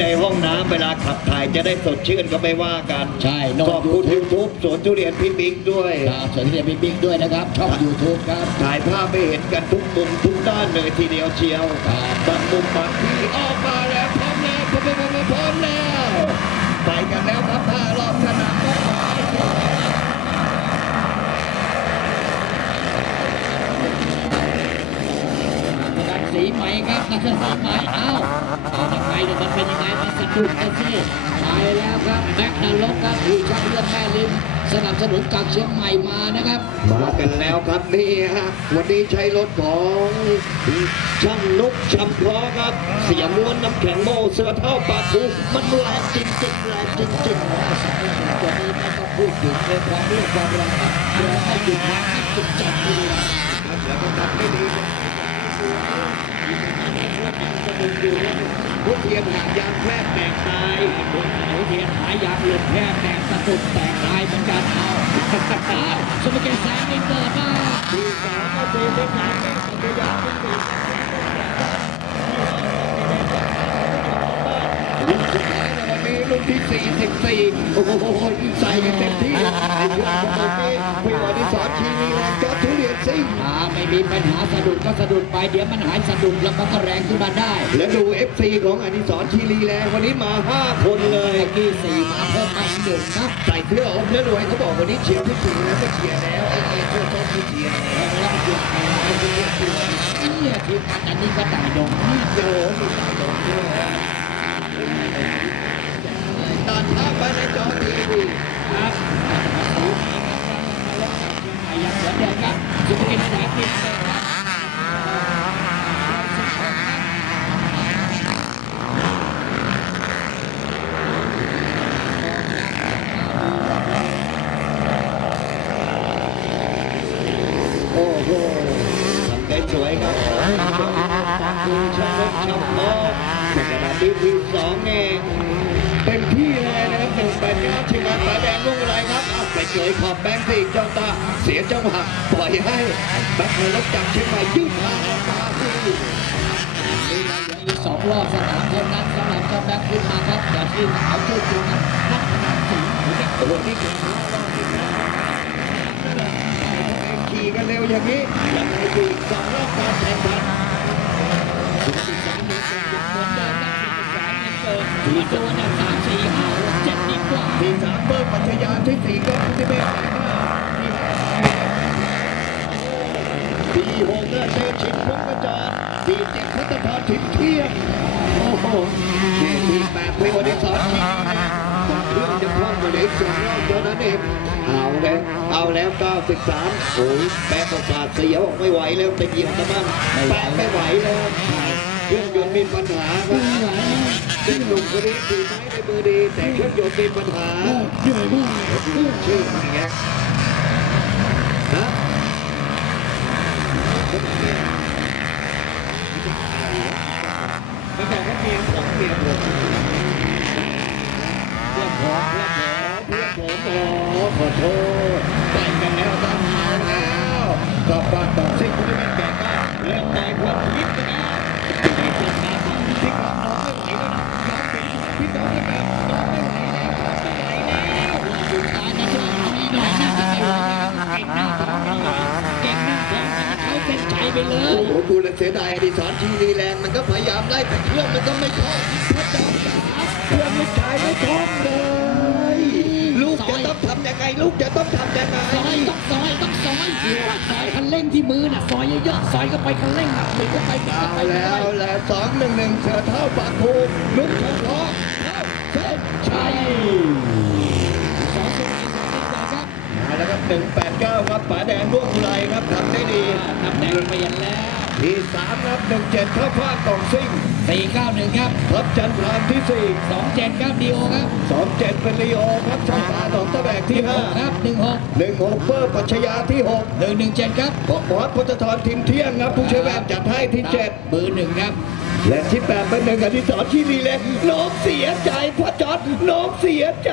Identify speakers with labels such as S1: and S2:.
S1: ในห้องน้ำเวลาขับถ่ายจะได้สดชื่นก็ไม่ว่ากัน
S2: ใช่น
S1: ข
S2: อ
S1: อนบ
S2: ยู
S1: คุณ
S2: ทู
S1: ยู
S2: บ
S1: ทูบสวนทุเรียนพี่บิ๊กด้วย
S2: ครับสวัสดีพี่บิ๊กด้วยนะครับ ช่อง YouTube ครับ
S1: ถ่ายภาพไปเห็นกันทุกมุมทุกด้านเลยทีเดียวเชียว
S2: ครับ
S1: บางมุมบางที่ออกมาแล้วพร้อมแล้วพร้อมแล้วพร้อมแล้วไปกันแล้วครับห้ารอบสนามครับ
S2: นักสีใหม่ ครับนักสีใหม่เอ้าเอายังไงเนี่ยมันเป็นยังไงมันสะดุดกันสิไปแล้วครับแม็กนาล็อกครับผู้ช่างเลือดแม่ริมสนับสนุนจากเชียงใหม่มานะครับ
S1: มากันแล้วครับนี่ฮะวันนี้ใช้รถของช่างนกชำเพราะครับ เสียม้วนน้ำแข็งโมเสือเท่าปากคูมันแรงจริงๆแรงจริงๆ
S2: ตัวนี้ไม่ต้องพูดถึงเลยความเรื่องความแรงครับเดี๋ยวให้หยุดพักให้จุดจับดีนะ
S1: แล้วก็ตัดไม่ดี ทียนหางยางแพรกแตกตาย
S2: หนูเทียนหายางหลุดแพร่แตกสะดุดแตกลายเหมือนกันเอาสมเกตแสงนี่เกิดมา
S1: ทีสามก็ตีเล็กน้อยแม่ตัวยางไม่ติดรุ่นสุดท้ายในวันนี้รุ่นที่ 44 โอ้โหใส่กันเต็มที่ไอ้ยอดคนนี้พี่วันที่สอนชีนีแรงจอดทุเรียน ซิ่ง
S2: อ่าไม่มีปัญหาสะดุดก็สะดุดไปเดี๋ยวมันหายสะดุดแล้วมันก็แรงขึ้นมาได้
S1: และดู FC ของอนิสรชีรีแรงวันนี้มา 5 คนเลย
S2: เมื่อกี้สี่มาเพิ่มมาอีกหนึ่งครับ
S1: ใส่เสื้ออมแล้วรวยเขาบอกวันนี้เชียร์พี่สีแล้วก็เชียร์แล้วไอ้เอเพื่อนต้นที่เชียร์แล้ว
S2: แล้วมันหยุดไปแล้วเนี่ยทีมงานอันนี้ก็ต่างดงนี่
S1: โอ้โหมีสายลมด้วยตัดภาพไปในจอทีวี
S2: ครับยังเหมือนเดิมครับสุภกิจแสงนินครับ
S1: โอ้โห ทำได้สวยครับดูชาลกชำมองในขณะที่ทีสองเองเต็มที่เลยนะครับหนึ่งแปดเก้าทีมาสายแดงลูกอะไรครับเอาไปเฉยขอบแบงค์สิเจ้าตาเสียจังหวะปล่อยให้แบงค์เลยจับเชียงใหม่ยืดมาออกมาสิ
S2: อีกสองรอบสนามเท่านั้นสำหรับเจ้าแบ็คขึ้นมาครับอย่าที่เขาช่วยจูงกันพัฒนาสีหรือเด็ก
S1: โอ้โหนี่คือขี่ กันเร็วอย่างนี้ยังไงดีสองรอบการแข่งขัน
S2: สี่ตัวเนี่ยสามสี่ห้าหกเจ็ดดีกว่า
S1: ที่สามเบอร์ปัญญาที่สี่ก็คุณที่เมฆที่หกเนี่ยเตชินพุกกระจรที่เจ็ดพัฒนาถิ่นเที่ยงโอ้โหที่แปดเป็นวันที่สองที่ความเครื่อง จะคล่องไปเลยสองรอบเท่านั้นเองเอาแล้วเอาแล้ว 93 โอ้ยแปดประสาทเสียวไม่ไหวแล้วจะเหยียบตะบ้างแปดไม่ไหวแล้วเครื่องยนต์มีปัญหาครับซึ่งหนุ่มคนนี้ถือไม้ในมือดี แต่เครื่องยนต์มีปัญหา
S2: เหนื่อยมาก
S1: ชื่ออะไรเงี้ยฮะมันบอกว่าเมียผมเมียผมเพื่อนผมเพื่อนผมเพื่อนผม โอ้ขอโทษไปกันแล้วครับเอาแล้วกลับบ้านต่อซิ่งคุณไม่แก่บ้านเรื่องนายความคิดกันนะที่เป็นการทำที่กน้องไม่ไหวแล้วนะพี่น้องกันแบบน้องไม่ไหวแล้วไม่ไหวแล้ว
S2: ดท้ายนะช่วยเอาอีกหน่อยนะจะไม่ไหวเก่งหน้าท้องเก่งหน้าท้องเขาเส้นชัยไปเล
S1: โอ้
S2: ย
S1: โหดูแลเสียดายอดิสรทีรีแรงมันก็พยายามไล่แต่เครื่องมันก็ไม่คล่องพระเจ้าจ๋าเครื่องลูกชายไม่คล่องเลย ลูกจะต้องทำยังไง ลูกจะต้องทำยังไง
S2: ซอยต้องซอยต้องซอยซอยคันเร่งที่มือน่ะซอยเยอะๆซอยก็ไปคันเร่งอะไปก็ไปก็
S1: เอา
S2: ไป
S1: แล้วแล้วสองหนึ่งหนึ่งเสือเท่าปากคูลูกเฉพาะ นึ่งแปดเก้าครับป๋าแดงร่วงไรครับทำได้ดี
S2: ตำแหน่งเปลี่ยนแล้ว
S1: ที่สามครับหนึ่งเจ็ดข้าพลาดกล่องซิ่ง
S2: 491ครับ
S1: ทับจันทรานที่สี่
S2: 27ครับดีโอครับ
S1: สองเจ็ดเป็นลีโอครับชายตาหนองตะแบกที่ห้า
S2: ครับ16
S1: หนึ่งหกเบอร์ปัชญาที่หก
S2: 117ครับ
S1: พบหมอพุทธธรทีมเที่ยงครับผู้ช่วยแบบจัดให้ที่เจ็ด
S2: เบอร์หนึ่งครับ
S1: และที่แปดเป็นหนึ่งกับที่สองที่ดีเลยน้องเสียใจพ่อจอดน้องเสียใจ